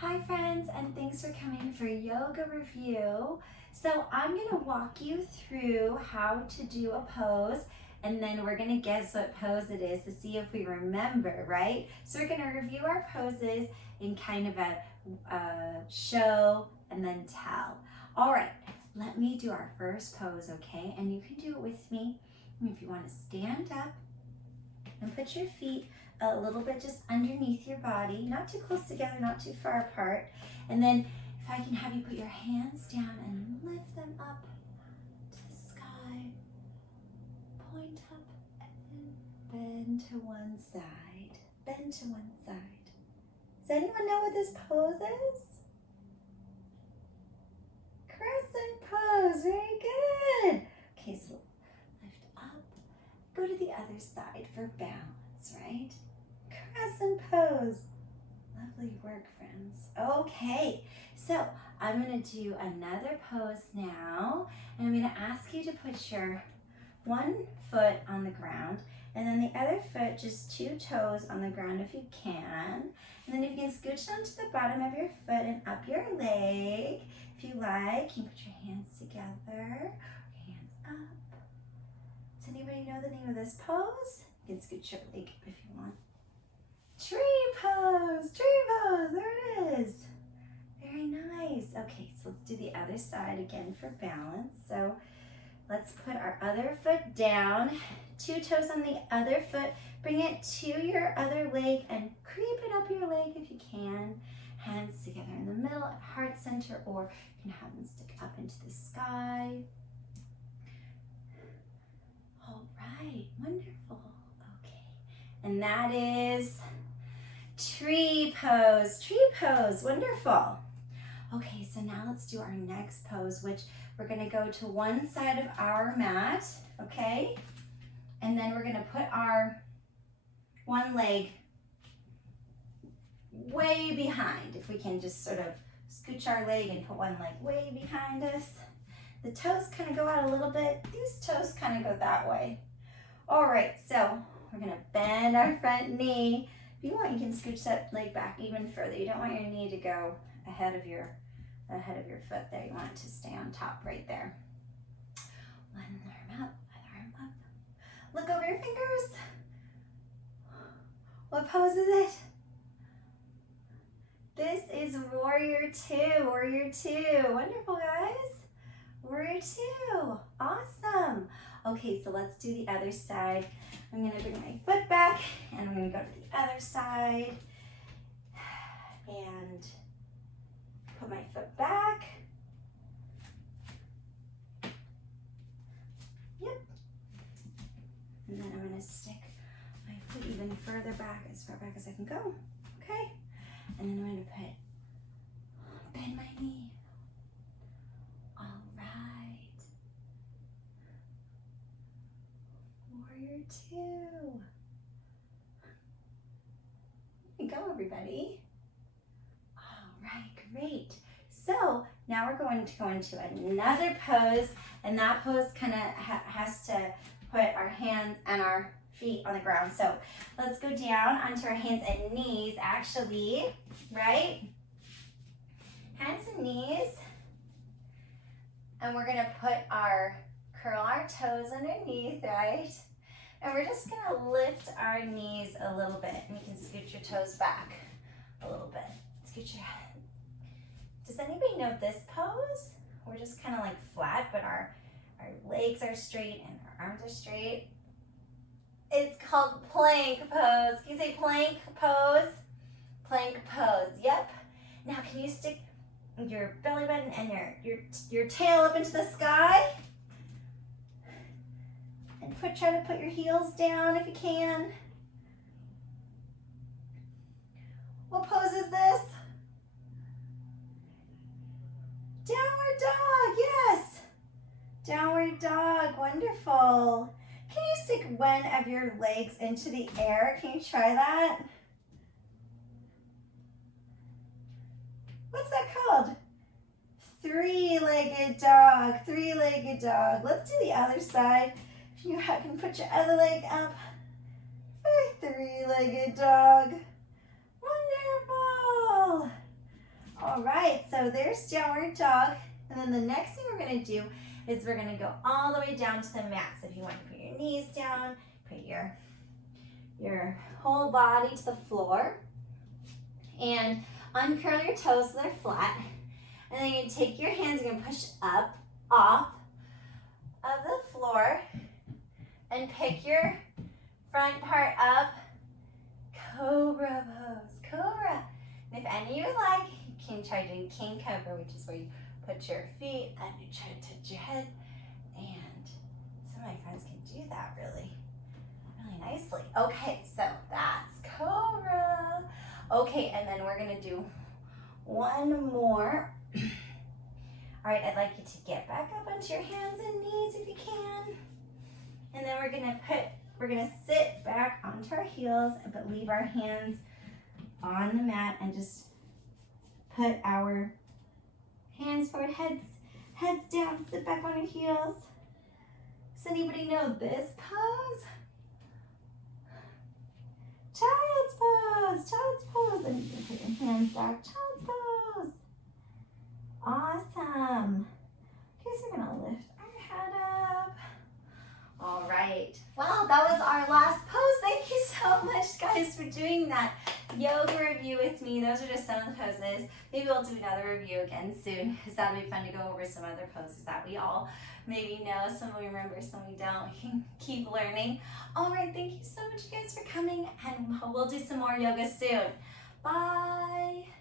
Hi friends, and thanks for coming for yoga review. So I'm gonna walk you through how to do a pose, and then we're gonna guess what pose it is to see if we remember, right? So we're gonna review our poses in kind of a show and then tell. All right, let me do our first pose, okay? And you can do it with me. And if you wanna stand up and put your feet a little bit just underneath your body, not too close together, not too far apart. And then if I can have you put your hands down and lift them up to the sky, point up and bend to one side, bend to one side. Does anyone know what this pose is? Crescent pose, very good. Okay, so lift up, go to the other side for balance, right? Crescent pose. Lovely work, friends. Okay, so I'm gonna do another pose now, and I'm gonna ask you to put your one foot on the ground, and then the other foot, just two toes on the ground if you can. And then if you can scooch down to the bottom of your foot and up your leg, if you like. You can put your hands together, hands up. Does anybody know the name of this pose? You can scooch your leg up if you want. Tree pose, there it is. Very nice. Okay, so let's do the other side again for balance. So let's put our other foot down, two toes on the other foot, bring it to your other leg and creep it up your leg if you can. Hands together in the middle at heart center, or you can have them stick up into the sky. All right, wonderful. Okay, and that is tree pose, wonderful. Okay, so now let's do our next pose, which we're gonna go to one side of our mat, okay? And then we're gonna put our one leg way behind. If we can just sort of scooch our leg and put one leg way behind us. The toes kind of go out a little bit. These toes kind of go that way. All right, so we're gonna bend our front knee. If you want, you can scooch that leg back even further. You don't want your knee to go ahead of your foot there. You want it to stay on top right there. One arm up, one arm up. Look over your fingers. What pose is it? This is warrior two. Wonderful, guys. Warrior two, awesome. Okay, so let's do the other side. I'm gonna bring my foot back and I'm gonna go to the other side and put my foot back. Yep. And then I'm gonna stick my foot even further back, as far back as I can go. Okay. And then I'm gonna bend my knee. All right. Warrior two. There you go, everybody. All right, great. So now we're going to go into another pose, and that pose kind of has to put our hands and our feet on the ground. So let's go down onto our hands and knees, actually, right? Hands and knees. And we're gonna curl our toes underneath, right? And we're just gonna lift our knees a little bit. And you can scoot your toes back a little bit. Scoot your head. Does anybody know this pose? We're just kind of like flat, but our legs are straight and our arms are straight. It's called plank pose. Can you say plank pose? Plank pose, yep. Now can you stick your belly button and your tail up into the sky? And try to put your heels down if you can. What pose is this? Downward dog, yes. Downward dog, wonderful. Can you stick one of your legs into the air? Can you try that? What's that called? Three-legged dog, three-legged dog. Let's do the other side. You can put your other leg up. Three-legged dog. Wonderful. All right, so there's downward dog. And then the next thing we're gonna do is we're gonna go all the way down to the mat. So if you want to put your knees down, put your whole body to the floor. And uncurl your toes so they're flat. And then you take your hands, you're gonna push up, off of the floor. And pick your front part up. Cobra pose, cobra. And if any of you like, you can try doing king cobra, which is where you put your feet and you try to touch your head. And some of my friends can do that really nicely. Okay, so that's cobra. Okay, and then we're gonna do one more. All right, I'd like you to get back up onto your hands and knees if you can. And then we're gonna sit back onto our heels, but leave our hands on the mat and just put our hands forward, heads down, sit back on your heels. Does anybody know this pose? Child's pose. And you can put your hands back, child's pose. Awesome. Okay, so we're gonna lift our head up. All right, well, that was our last pose. Thank you so much, guys, for doing that yoga review with me. Those are just some of the poses. Maybe we'll do another review again soon, because that'll be fun to go over some other poses that we all maybe know. Some we remember, some we don't. We can keep learning. All right, thank you so much, guys, for coming, and we'll do some more yoga soon. Bye.